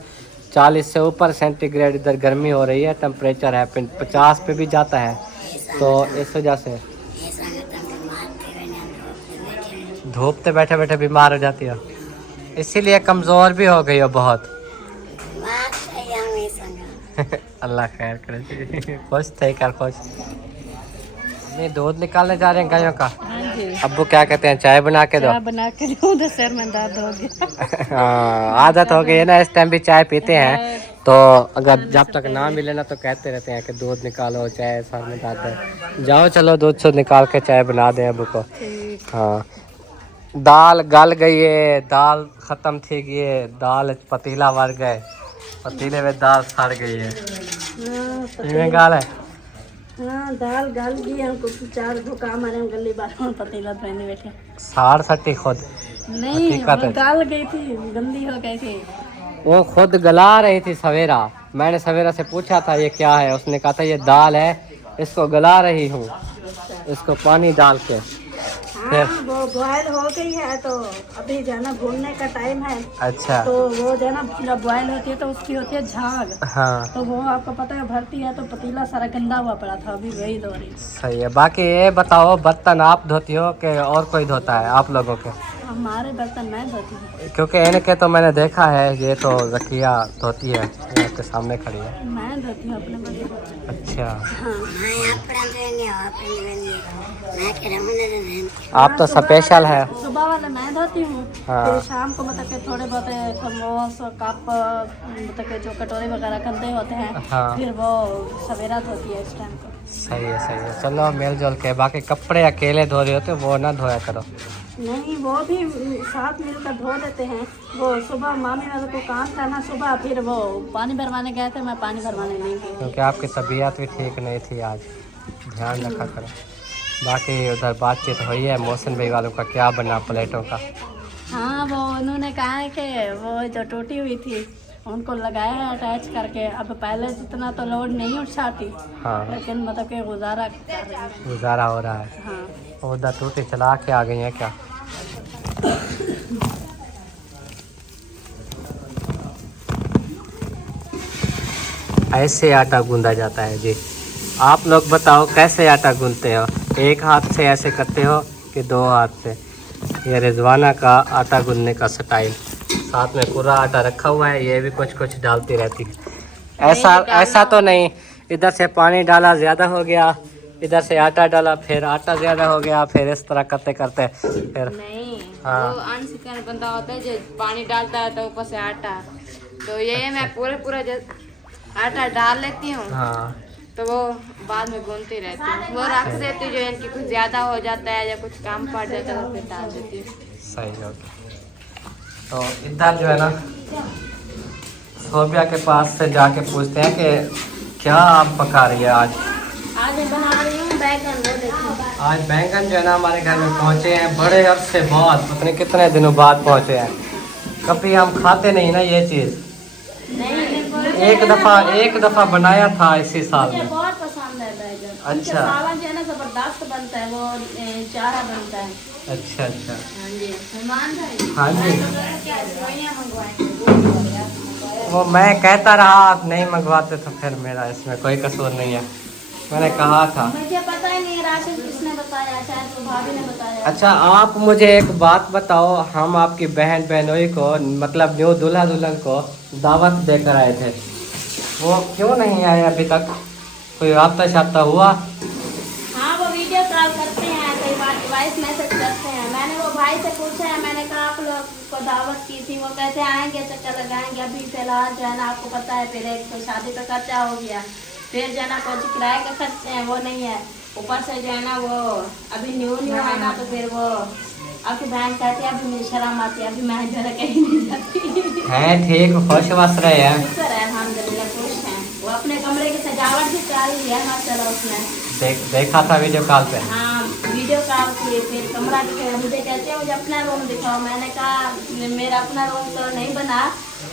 40 से ऊपर सेंटीग्रेड इधर गर्मी हो रही है, टेम्परेचर है 50 पे भी जाता है, तो इस वजह से ऐसा करता है मारते हुए ना धूप पे बैठे बैठे बीमार हो जाती हो, इसीलिए कमज़ोर भी हो गई हो बहुत। मार से हमें संग अल्लाह खैर करे। खुश थे कर खुश। मैं दूध निकालने जा रहे हैं गायों का। अब्बू क्या कहते हैं, चाय बना के दो। चाय बना के दूँ तो सिर में दर्द हो गया। हाँ आदत हो गई है ना, इस टाइम भी चाय पीते हैं, तो अगर जब तक ना मिले ना तो कहते रहते हैं कि दूध निकालो, चाय सर में दर्द है। जाओ चलो दूध से निकाल के चाय बना दें अब्बू को। हाँ दाल गल गई है, दाल ख़त्म थी गई है, दाल पतीला भर गए, पतीले में दाल सड़ गई है। इनमें गाल है। हाँ दाल गाल गई हमको 4 भूखा हमारे हम गली बार में पतीला पहने बैठे। साड़ सटी खुद नहीं हकीकत है। वो दाल गई थी, गंदी हो गई थी। वो खुद गला रही थी सवेरा, मैंने सवेरा से पूछा था ये क्या है, उसने कहा था ये दाल है, इसको गला रही हूँ, इसको पानी डाल के। हाँ वो बॉयल हो गई है तो अभी जो है ना भूनने का टाइम है। अच्छा तो वो जो है ना जब बॉयल होती है तो उसकी होती है झाग, हाँ तो वो आपको पता है भरती है तो पतीला सारा गंदा हुआ पड़ा था, अभी वही धो रही। सही है। बाकी ये बताओ बर्तन आप धोती हो कि और कोई धोता है आप लोगों के? हमारे बर्तन मैं धोती हूँ। क्योंकि इनके तो मैंने देखा है, ये तो रकिया धोती है, ये आपके सामने खड़ी है। मैं धोती हूँ अपने बड़े बर्तन। अच्छा मैं अपना देंगे अपने देंगे मैं कह रहा हूँ आप तो स्पेशल है। सुबह वाले मैं धोती हूँ, हाँ। फिर शाम को मतलब कि थोड़े बहुत थर्मोस कप मतलब कि जो कटोरे वगैरह गंदे होते हैं, हाँ। फिर वो सवेरा धोती है इस टाइम को। सही है सही है। चलो मेल जोल के। बाकी कपड़े अकेले धो रहे होते वो ना धोया करो। नहीं वो भी साथ मिलकर धो देते हैं। वो सुबह मामी वाले को काम था ना सुबह, फिर वो पानी भरवाने गए थे, मैं पानी भरवाने नहीं गई क्योंकि आपकी तबीयत भी ठीक नहीं थी आज, ध्यान रखा करो। बाकी उधर बातचीत हुई है मौसम भाई वालों का, क्या बना प्लेटों का? हाँ वो उन्होंने कहा है कि वो जो टूटी हुई थी उनको लगाया है अटैच करके, अब पहले जितना तो लोड नहीं उठाती, हाँ लेकिन मतलब कि गुजारा कर रहे हैं। गुजारा हो रहा है। हाँ उधर टूटी चला के आ गई है क्या? ऐसे आटा गूंदा जाता है जी। आप लोग बताओ कैसे आटा गूंदते हो? एक हाथ से ऐसे करते हो कि 2 हाथ से? ये रिजवाना का आटा गूंदने का स्टाइल। साथ में पूरा आटा रखा हुआ है, ये भी कुछ कुछ डालती रहती है। ऐसा तो नहीं, इधर से पानी डाला ज़्यादा हो गया, इधर से आटा डाला, फिर आटा ज़्यादा हो गया, फिर इस तरह करते करते फिर नहीं हाँ। वो अनसिकन बंदा होता है जो पानी डालता है तो ऊपर से आटा, तो ये मैं पूरा आटा डाल लेती हूँ, हाँ तो वो बाद में गूंथती रहती हूँ। वो रख देती हूँ, जो इनकी कुछ ज़्यादा हो जाता है या कुछ काम पड़ जाता है तो फिर डाल देती हूँ। सही हो गया। तो इधर जो है ना सोबिया के पास से जाके पूछते हैं कि क्या आप पका रही है आज? आज मैं बना रही हूँ बैगन, वो देखो। आज बैंगन जो है ना हमारे घर में पहुँचे हैं बड़े अरसे बाद, पता नहीं कितने दिनों बाद पहुँचे हैं। कभी हम खाते नहीं ना ये चीज़। एक दफ़ा बनाया था इसी साल मुझे में। बहुत पसंद है बैगन। अच्छा। सालन जो है ना जबरदस्त बनता है, वो चारा बनता है। अच्छा अच्छा हाँ जी मेहमान भाई, हाँ जी। क्या सेवइयां मंगवाएंगे? वो मैं कहता रहा आप नहीं मंगवाते, तो फिर मेरा इसमें कोई कसूर नहीं है, मैंने कहा था। मुझे पता ही नहीं राशन किसने बताया, शायद तो भाभी ने बताया। अच्छा आप मुझे एक बात बताओ, हम आपकी बहन बहनोई को मतलब न्यू दूल्हा दुल्हन को दावत देकर आए थे, वो क्यों नहीं आए अभी तक? कोई राब्ता शाब्ता हुआ? हाँ वो वीडियो कॉल करते हैं, कई बार वॉइस मैसेज करते हैं। मैंने वो भाई से पूछा है, मैंने कहा आप लोग को दावत की थी, वो कहते आएंगे चक्कर लगाएंगे। अभी फिलहाल जो है ना आपको पता है, फिर एक तो शादी का खर्चा हो गया, फिर जो है ना कुछ किराए का खर्चे हैं वो नहीं है, ऊपर से जो है ना वो अभी न्यू है ना, तो फिर वो आपकी बहन कहती है अभी मुझे शर्म आती है, अभी मैं जो है कहीं नहीं जाती है ठीक, खुश वस रहे हैं। शुक्र है अल्हम्दुलिल्लाह खुश हैं। वो अपने कमरे की सजावट भी चालू है माशाल्लाह उसने। देखा था वीडियो कॉल पे। हाँ वीडियो कॉल किए, फिर कमरा दिखाया, मुझे कहते हैं मुझे अपना रूम दिखाओ। मैंने कहा मेरा अपना रूम तो नहीं बना,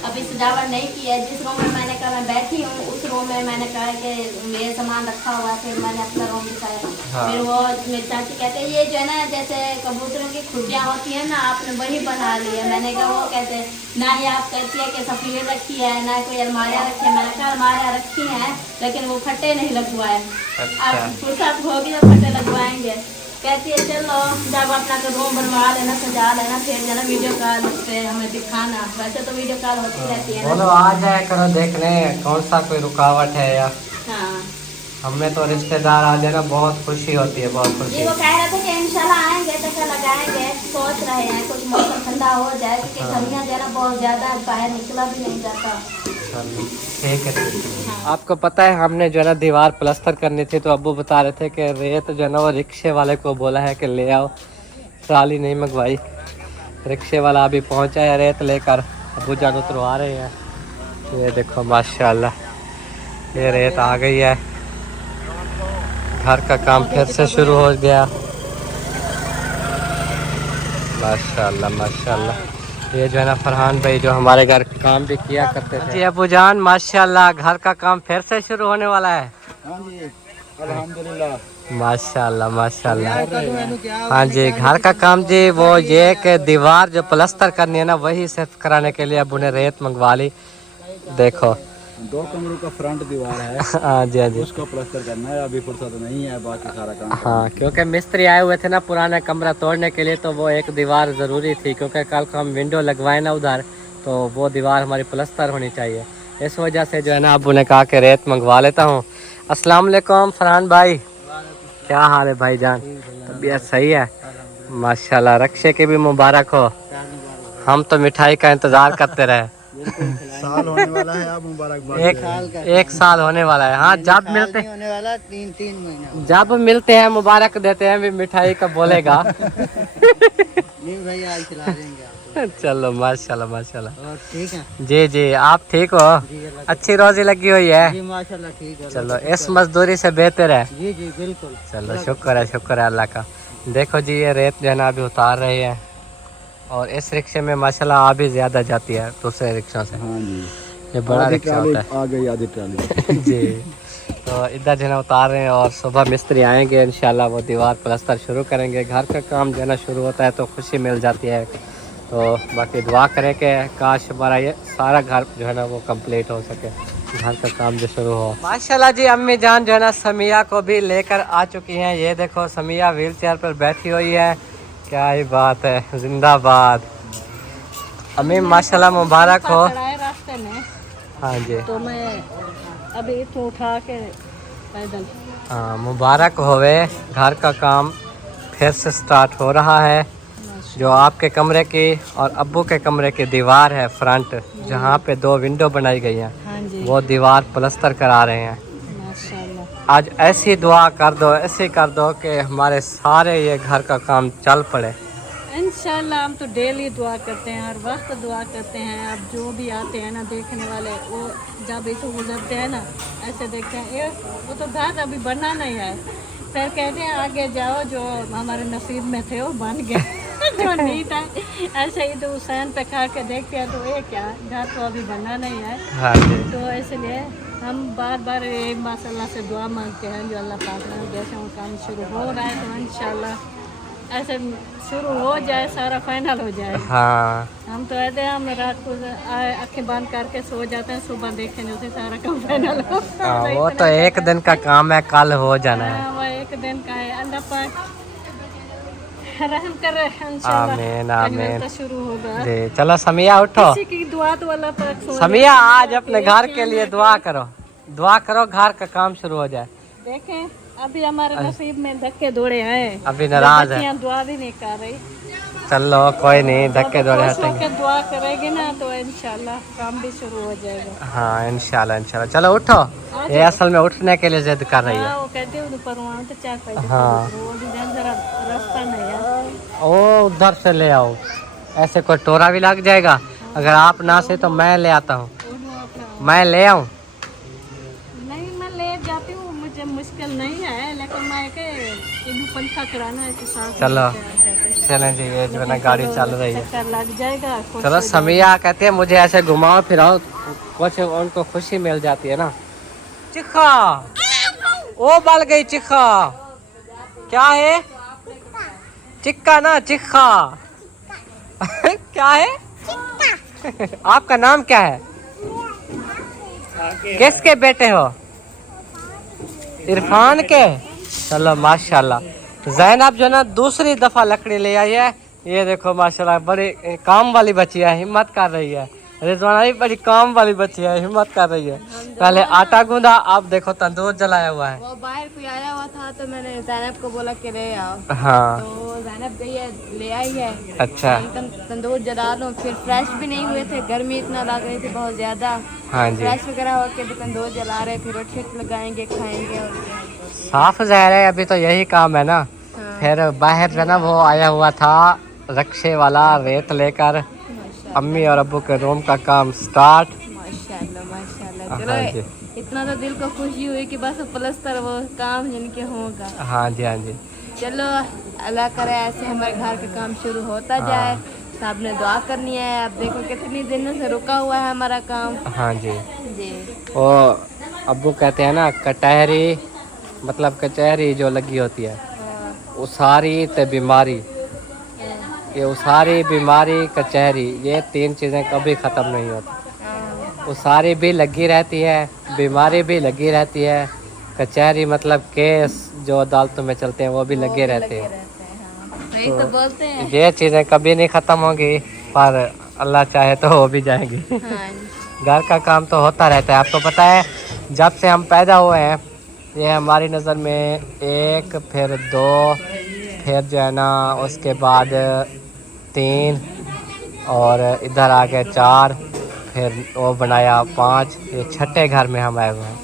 अभी सजावट नहीं की है। जिस रूम में मैंने कहा मैं बैठी हूँ उस रूम में मैंने कहा कि ये सामान रखा हुआ है, फिर मैंने अपना रूम दिखाया। हाँ। फिर वो मेरी चाची कहते हैं ये जो है ना जैसे कबूतरों की खुटियाँ होती है ना, आपने वही बना ली है। मैंने कहा वो कहते हैं ना ही आप कहती है कि सफेद रखी है ना कोई अलमारियाँ रखी है। मैंने कहा अलमारियाँ रखी हैं लेकिन वो फटे नहीं लगवाए। अब फुर्सत होगी तो फटे लगवाएंगे। कहती है चलो जब अपना तो रूम बनवा लेना सजा लेना, फिर जो ना वीडियो कॉल पे हमें दिखाना। वैसे तो वीडियो कॉल होती रहती है बोलो ना। आ जाए करो देखने कौन सा कोई रुकावट है या हाँ हमें तो रिश्तेदार आ जाए ना बहुत खुशी होती है, बहुत जी खुशी। वो कह रहे थे कि इंशाल्लाह आएंगे चक्कर लगाएंगे, सोच रहे हैं कुछ मौसम ठंडा हो जाए क्योंकि गर्मियाँ जो है ना बहुत ज़्यादा बाहर निकला भी नहीं जाता। चलो ठीक है ठीक है। आपको पता है हमने जो है ना दीवार प्लास्टर करनी थी, तो अब्बू बता रहे थे कि रेत जो है ना वो रिक्शे वाले को बोला है कि ले आओ, ट्राली नहीं मंगवाई। रिक्शे वाला अभी पहुंचा है रेत लेकर, अब्बू जान उतरवा रहे हैं। ये देखो माशाल्लाह ये रेत आ गई है। घर का काम फिर से शुरू हो गया। माशाल्लाह माशाल्लाह। ये जो है ना फरहान भाई जो हमारे घर काम भी किया करते थे। जी अबू जान माशाल्लाह घर का काम फिर से शुरू होने वाला है। हाँ जी अल्हम्दुलिल्लाह। माशाल्लाह माशाल्लाह। हाँ जी घर का काम जी वो ये कि दीवार जो प्लास्टर करनी है ना वही सिर्फ कराने के लिए अबू ने रेत मंगवा ली। देखो 2 कमरों का फ्रंट दीवार है हाँ जी हाँ जी उसका प्लास्टर करना है, अभी फुर्सत नहीं है, बाकी सारा काम। हाँ क्योंकि मिस्त्री आए हुए थे ना पुराना कमरा तोड़ने के लिए, तो वो एक दीवार ज़रूरी थी क्योंकि कल को हम विंडो लगवाए ना उधर, तो वो दीवार हमारी प्लास्टर होनी चाहिए। इस वजह से जो है ना अबू ने कहा कि रेत मंगवा लेता हूँ। अस्सलाम वालेकुम फरहान भाई, क्या हाल है भाईजान? तबीयत सही है माशाल्लाह। रक्षे की भी मुबारक हो। हम तो मिठाई का इंतज़ार करते रहे। साल होने वाला है अब मुबारकबाद। एक साल होने वाला है। हाँ जब मिलते होने वाला 3 महीना। जब मिलते हैं मुबारक देते हैं भी मिठाई का बोलेगा। नहीं भाई आज खिला देंगे आपको। चलो माशाल्लाह माशाल्लाह। और ठीक है जी जी आप ठीक हो? अच्छी रोजी लगी हुई है? जी माशाल्लाह ठीक है। चलो इस मजदूरी से बेहतर है। जी जी बिल्कुल। चलो शुक्र है अल्लाह का। देखो जी ये रेत जो है ना अभी उतार रहे हैं, और इस रिक्शे में माशाल्लाह आ भी ज़्यादा जाती है दूसरे रिक्शों से। हाँ जी ये बड़ा रिक्शा होता है। आ गई आधी ट्राली। जी तो इधर जो है ना उतार रहे हैं, और सुबह मिस्त्री आएंगे इंशाल्लाह वो दीवार प्लास्टर शुरू करेंगे। घर का काम जो है ना शुरू होता है तो खुशी मिल जाती है। तो बाकी दुआ करें कि काश हमारा ये सारा घर जो है ना वो कंप्लीट हो सके, घर का काम जो शुरू हो। माशाल्लाह जी अम्मी जान जो है ना समिया को भी लेकर आ चुकी हैं। ये देखो समिया व्हील चेयर पर बैठी हुई है, क्या ही बात है, जिंदाबाद। अम्मी माशाल्लाह मुबारक हो। रास्ते में हाँ जी तो मैं अभी इतना उठा के पैदल। हाँ मुबारक होवे, घर का काम फिर से स्टार्ट हो रहा है। जो आपके कमरे की और अब्बू के कमरे की दीवार है फ्रंट, जहाँ पे 2 विंडो बनाई गई हैं, हाँ जी वो दीवार प्लास्टर करा रहे हैं। माशाल्लाह। आज ऐसी दुआ कर दो, ऐसी कर दो कि हमारे सारे ये घर का काम चल पड़े। इंशाल्लाह हम तो डेली दुआ करते हैं, हर वक्त दुआ करते हैं। अब जो भी आते हैं ना देखने वाले, वो जब ये तो गुजरते हैं ना ऐसे देखते हैं ये वो तो घर अभी बना नहीं है, फिर कहते हैं आगे जाओ, जो हमारे नसीब में थे वो बन गए। जो नहीं था ऐसे ही तो हुसैन पे खा के देखते हैं तो ये क्या घर तो अभी बना नहीं है। हाँ जी तो इसलिए हम बार बार माशाल्लाह से दुआ मांगते हैं जो अल्लाह पाक ने जैसे वो काम शुरू हो रहा है तो इंशाल्लाह ऐसे शुरू हो जाए, सारा फाइनल हो जाए। हाँ हम तो ऐसे हम रात को आंखें बंद करके सो जाते हैं, सुबह देखेंगे उसे सारा काम फाइनल हो। हाँ वो तो एक दिन का काम है, कल हो जाना है। हाँ, वो एक दिन का है। अल्लाह पाक रहम करे इंशाल्लाह। आमीन आमीन। तो शुरू होगा। जी चलो समिया उठो। किसी की दुआ तो अल्लाह पाक सुन समिया आज अपने घर के लिए दुआ करो, दुआ करो घर का काम शुरू हो जाए। देखें अभी हमारे नसीब में धक्के दौड़े हैं, अभी नाराज है। बच्चियां दुआ भी नहीं कर रही। चलो कोई नहीं, धक्के दौड़े खुश हटेंगे। होकर दुआ करेगी ना तो इंशाल्लाह काम भी शुरू हो जाएगा। हाँ इंशाल्लाह इंशाल्लाह। चलो उठो, ये असल में उठने के लिए जिद कर रही है। हाँ, वो कहते हैं ऊपर वहाँ तो 4 पैसे हाँ। वो भी जरा रास्ता नहीं है। ओ उधर से ले आओ, ऐसे कोई टोरा भी लग जाएगा। अगर आप ना से तो मैं ले आता हूँ, मैं ले आऊँ। फिर आना है कि साथ चलो चलें जी, ये जो है ना गाड़ी चल रही है। चक्कर लग जाएगा। चलो समिया कहते हैं मुझे ऐसे घुमाओ फिराओ, कुछ उनको खुशी मिल जाती है ना। चिक्का, ओ बल गई चिक्का, क्या है? चिक्का ना चिक्का क्या है? आपका नाम क्या है? किसके बेटे हो? इरफान के। चलो माशाल्लाह। ज़ैनब जो ना दूसरी दफा लकड़ी ले आई है। ये देखो माशाल्लाह बड़ी काम वाली बच्ची है, हिम्मत कर रही है। रिजवाना भी बड़ी काम वाली बच्ची है, हिम्मत कर रही है। पहले आटा गूंदा, अब देखो तंदूर जलाया हुआ है। वो बाहर कोई आया हुआ था तो मैंने ज़ैनब को बोला कि ले आओ। हाँ तो ज़ैनब गई है, ले आई है। अच्छा। एकदम तंदूर जला लो, फिर फ्रेश भी नहीं हुए थे, गर्मी इतना लग रही थी बहुत ज़्यादा। हाँ जी, फ्रेश वगैरह होके भी तंदूर जला रहे, फिर रोटी लगाएंगे, खाएंगे। और क्या। साफ ज़ाहिर है अभी तो यही काम है ना। हाँ। फिर बाहर जो ना वो आया हुआ था रक्शे वाला, रेत लेकर। अम्मी और अब्बू के रूम का काम स्टार्ट। माशाल्लाह माशाल्लाह। हाँ चलो जी, इतना तो दिल को खुशी हुई कि बस प्लस्तर वो काम जिनके होगा। हाँ जी, हाँ जी। चलो अल्लाह करे ऐसे हमारे घर का काम शुरू होता जाए। सब ने दुआ करनी है। अब देखो कितनी दिनों से रुका हुआ है हमारा काम। हाँ जी। जी। वो अब्बू कहते हैं ना कटहरी, मतलब कचहरी जो लगी होती है, उसारी ते बीमारी, ये उसारी बीमारी कचहरी, ये तीन चीज़ें कभी ख़त्म नहीं होती। उसारी भी लगी रहती है, बीमारी भी लगी रहती है, कचहरी मतलब केस जो अदालतों में चलते हैं वो भी लगे रहते हैं। वही तो बोलते हैं। ये चीज़ें कभी नहीं ख़त्म होंगी, पर अल्लाह चाहे तो हो भी जाएंगी। हाँ। घर का काम तो होता रहता है। आपको पता है जब से हम पैदा हुए हैं, ये हमारी नज़र में एक, फिर दो, फिर जो है ना उसके बाद 3, और इधर आ गए 4, फिर वो बनाया 5, ये छठे घर में हम आए हुए हैं।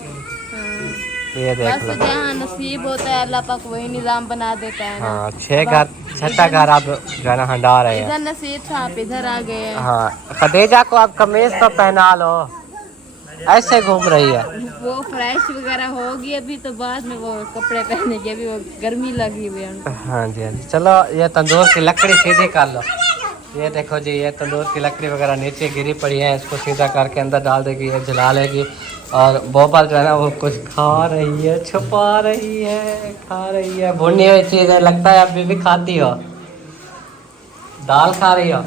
ये देख बस लो। जहाँ नसीब होता है अल्लाह पाक वही निज़ाम बना देता है ना। हाँ 6 घर, छठा घर आप जो है ना हंडा रहे हैं। इधर नसीब था, आप इधर आ गए हैं। हाँ खदीजा को आप कमीज तो पहना लो, ऐसे घूम रही है। वो फ्रेश वगैरह होगी अभी तो बाद में वो कपड़े पहनेगी, अभी वो गर्मी लगी हुई है उनको। हाँ जी, हाँ जी। चलो ये तंदूर की लकड़ी सीधी कर लो। ये देखो जी, ये तंदूर की लकड़ी वगैरह नीचे गिरी पड़ी है, इसको सीधा करके अंदर डाल देगी, ये जला लेगी। और बोबल जो है ना वो कुछ खा रही है, छुपा रही है, खा रही है। भुनी हुई चीज़ है, लगता है अभी भी खाती हो। दाल खा रही हो।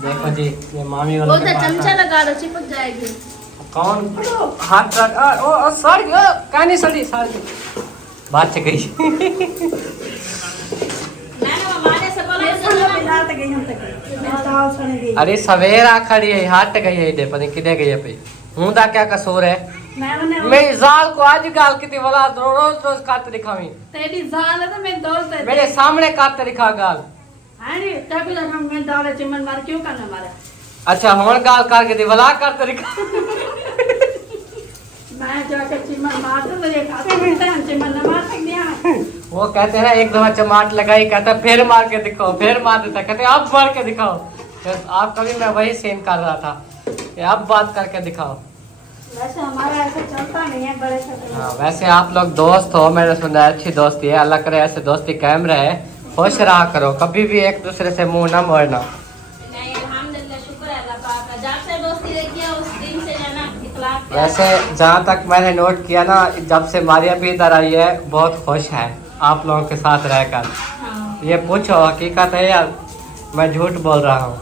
देखो जी ये मामी वाला के पास चमचा लगा दो, चिपक जाएगी। कौन हाथ रख, ओ सॉरी, कहानी सड़ी सॉरी, बच गई। अरे सवेरा खड़ी है, हट गई है, दे पता किधर गई है पे। हूं दा क्या कसूर है? मैं जाल को आज गाल की वाला रोज रोज काट दिखावी। तेरी जाल है तो मैं दोस्त है। मेरे सामने काट दिखा गाल। अरे क्या कुछ हम मैं दाल चिमन मार क्यों करना मारा? अच्छा हुन गाल करके दी वाला काट दिखा। मैं जाके चिमन मार दूं तो ये खाते हैं, चिमन न मार सकते हैं। वो कहते हैं ना एक दफा चमाट लगाई, कहता फिर मार के दिखाओ, फिर मार देता, कहते अब मार के दिखाओ। आप कभी मैं वही सीन कर रहा था कि अब बात करके दिखाओ। वैसे हमारा ऐसा चलता नहीं है बड़े छोटे। हाँ वैसे आप लोग दोस्त हो, मैंने सुना है अच्छी दोस्ती है। अल्लाह करे ऐसे दोस्ती कायम रहे, खुश रहा करो, कभी भी एक दूसरे से मुंह ना मोड़ना। नहीं अल्हम्दुलिल्लाह, शुक्र है अल्लाह पाक का, जब से दोस्ती देखी है उस दिन से है ना इखलाक पे। वैसे जहाँ तक मैंने नोट किया ना, जब से मारिया भी इधर आई है बहुत खुश है आप लोगों के साथ रहकर। ये पूछो हकीकत है यार, मैं झूठ बोल रहा हूँ।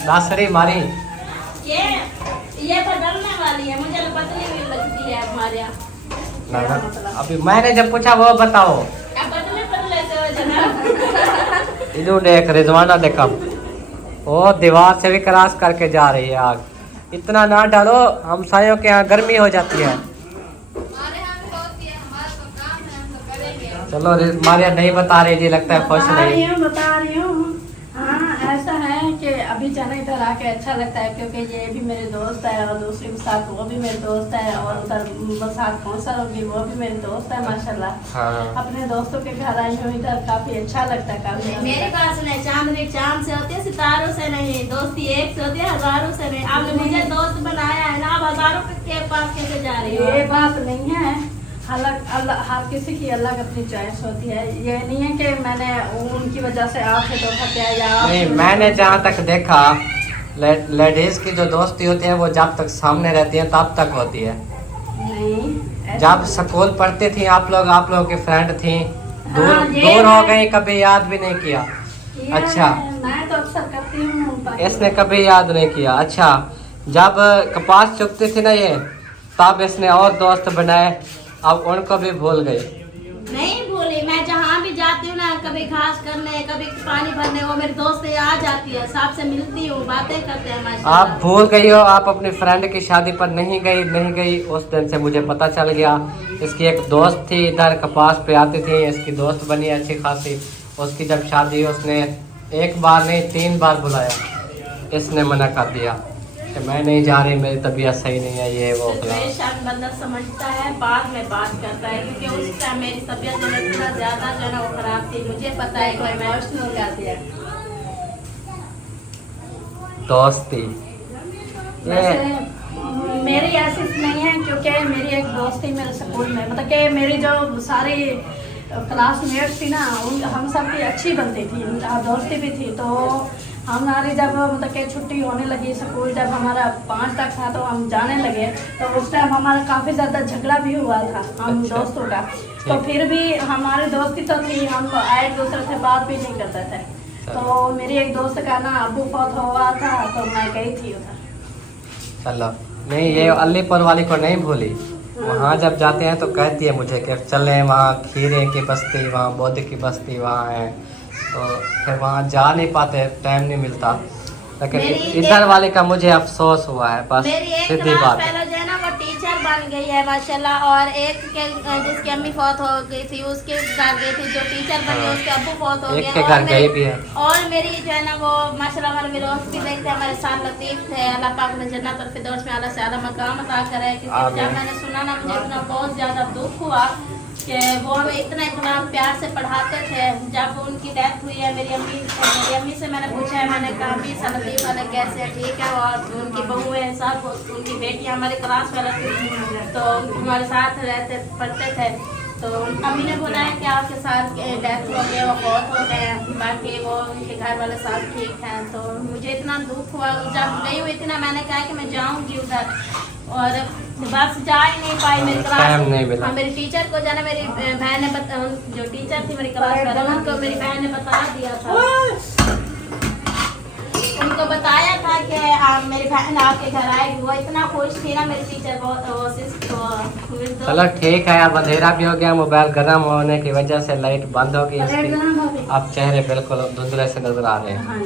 दासरी मारी ये तो डरने वाली है, मुझे तो पतली भी लगती है हमारे यहाँ। अभी मैंने जब पूछा वो बताओ। अब पतले पतले से हो जनाब। इधर देख, रिजवाना देखा, वो दीवार से भी क्रॉस करके जा रही है आग। इतना ना डालो, हमसायों के यहाँ गर्मी हो जाती है। चलो मारिया नहीं बता रही जी, लगता है खुश नहीं। बता रही हूँ। हाँ ऐसा है कि अभी जाना इधर आके अच्छा लगता है, क्योंकि ये भी मेरे दोस्त है और दूसरी साथ वो भी मेरे दोस्त है, और उधर साथ कौंसर होगी वो भी मेरे दोस्त है माशाल्लाह। हाँ। अपने दोस्तों के घर आई हूँ इधर, काफी अच्छा लगता है। काफी मेरे पास नहीं, चांदनी चांद से होती है, सितारों से नहीं। दोस्ती एक से होती है, हजारों से नहीं। आपने मुझे दोस्त बनाया है ना, आप हजारों के पास कैसे जा रही हो? ये बात नहीं है, अल्लाह हर किसी की अलग अपनी चॉइस होती है। ये नहीं है कि मैंने उनकी वजह से आपसे धोखा किया या नहीं, मैंने जहाँ तक देखा लेडीज की जो दोस्ती होती है वो जब तक सामने रहती है तब तक होती है। नहीं जब स्कूल पढ़ती थी आप लोगों की फ्रेंड थी, दूर हाँ, ये दूर हो है। गई, कभी याद भी नहीं किया। अच्छा, मैं तो अक्सर करती हूँ। इसने कभी याद नहीं किया। अच्छा, जब कपास चुगती थी ना ये, तब इसने और दोस्त बनाए, अब उनको भी भूल गई। नहीं भूली, मैं जहाँ भी जाती हूँ ना, कभी घास करने, कभी पानी भरने, वो मेरी दोस्त आ जाती है, सबसे मिलती हूँ, बातें करते हैं माशाल्लाह। आप भूल गई हो, आप अपनी फ्रेंड की शादी पर नहीं गई। उस दिन से मुझे पता चल गया। इसकी एक दोस्त थी इधर कपास पे आती थी, इसकी दोस्त बनी अच्छी खासी। उसकी जब शादी, उसने एक बार नहीं 3 बार बुलाया, इसने मना कर दिया कि मैं नहीं जा रही, मेरी तबीयत सही नहीं है, ये वो। सिचुएशन बंदा समझता है, बाद में बात करता है, क्योंकि उस टाइम मेरी तबीयत जो है इतना ज्यादा जो है ना वो खराब थी, मुझे पता है कि मैं इमोशनल कर दिया। दोस्ती वैसे मेरी ऐसी नहीं है, क्योंकि मेरी एक दोस्त थी मेरे स्कूल में, मतलब कि मेरी जो सारी क्लासमेट्स थी ना, हम सब की अच्छी बनती थी, दोस्ती भी थी। तो हमारी जब मतलब कि छुट्टी होने लगी स्कूल, जब हमारा 5 तक था तो हम जाने लगे, तो उस टाइम हमारा काफ़ी ज़्यादा झगड़ा भी हुआ था हम दोस्तों का। तो फिर भी हमारी दोस्ती तो थी, हम एक दूसरे से बात भी नहीं करते थे। तो मेरी एक दोस्त का ना अबू फौत हुआ था, तो मैं गई थी उधर। चलो, नहीं ये अलीपुर वाली को नहीं भूली। वहाँ जब जाते हैं तो कहती है मुझे कि चलें वहाँ खीरे की बस्ती, वहाँ बोध की बस्ती वहाँ है, तो फिर वहाँ जा नहीं पाते, टाइम नहीं मिलता। लेकिन इधर वाले का मुझे अफसोस हुआ है, बस मेरी एक सीधी क्लास बात है। फेलो जो है ना वो टीचर बन गई है माशाल्लाह, और एक के जिसकी अम्मी फौत हो गई थी उसके घर गई थी, जो टीचर बन गई उसके अब्बू फौत हो गए, एक के घर गई भी है। और मेरी जो है ना वो माशाल्लाह हमारे विरोध भी देखते हैं, हमारे साथ लतीफ थे, अल्लाह पाक ने जन्नत और फिरदौस में आला से आला मकाम अता करे। क्योंकि जब मैंने सुना ना, मुझे इतना बहुत ज़्यादा दुख हुआ कि वो हमें इतना इतना प्यार से पढ़ाते थे। जब उनकी डेथ हुई है, मेरी अम्मी से मैंने पूछा है, मैंने कहा अम्मी लतीफ़ वाले कैसे, ठीक है, और उनकी बहू है, सब उनकी बेटी हमारे क्लास वाला थी, तो हमारे साथ रहते पढ़ते थे। तो अम्मी ने बोला है कि आपके साथ डेथ हो गया, वो बहुत हो गए, बाकी वो उनके घर वाले साथ ठीक हैं। तो मुझे इतना दुख हुआ, जब गई हुई थी ना, मैंने कहा कि मैं जाऊँगी उधर, और बस जा ही नहीं पाई। मेरी टाइम नहीं मिला। हाँ, मेरी टीचर को जाना, मेरी बहन ने जो टीचर थी मेरी क्लास वाला, उनको मेरी बहन ने बता दिया था, उनको बताया था कि मेरी बहन आपके घर आएगी। वो इतना खुश थी ना मेरी टीचर, बहुत। चलो ठीक है, अब अंधेरा भी हो गया, मोबाइल गर्म होने की वजह से लाइट बंद हो गई इसकी। अब चेहरे बिल्कुल धुंधले से नजर आ रहे हैं।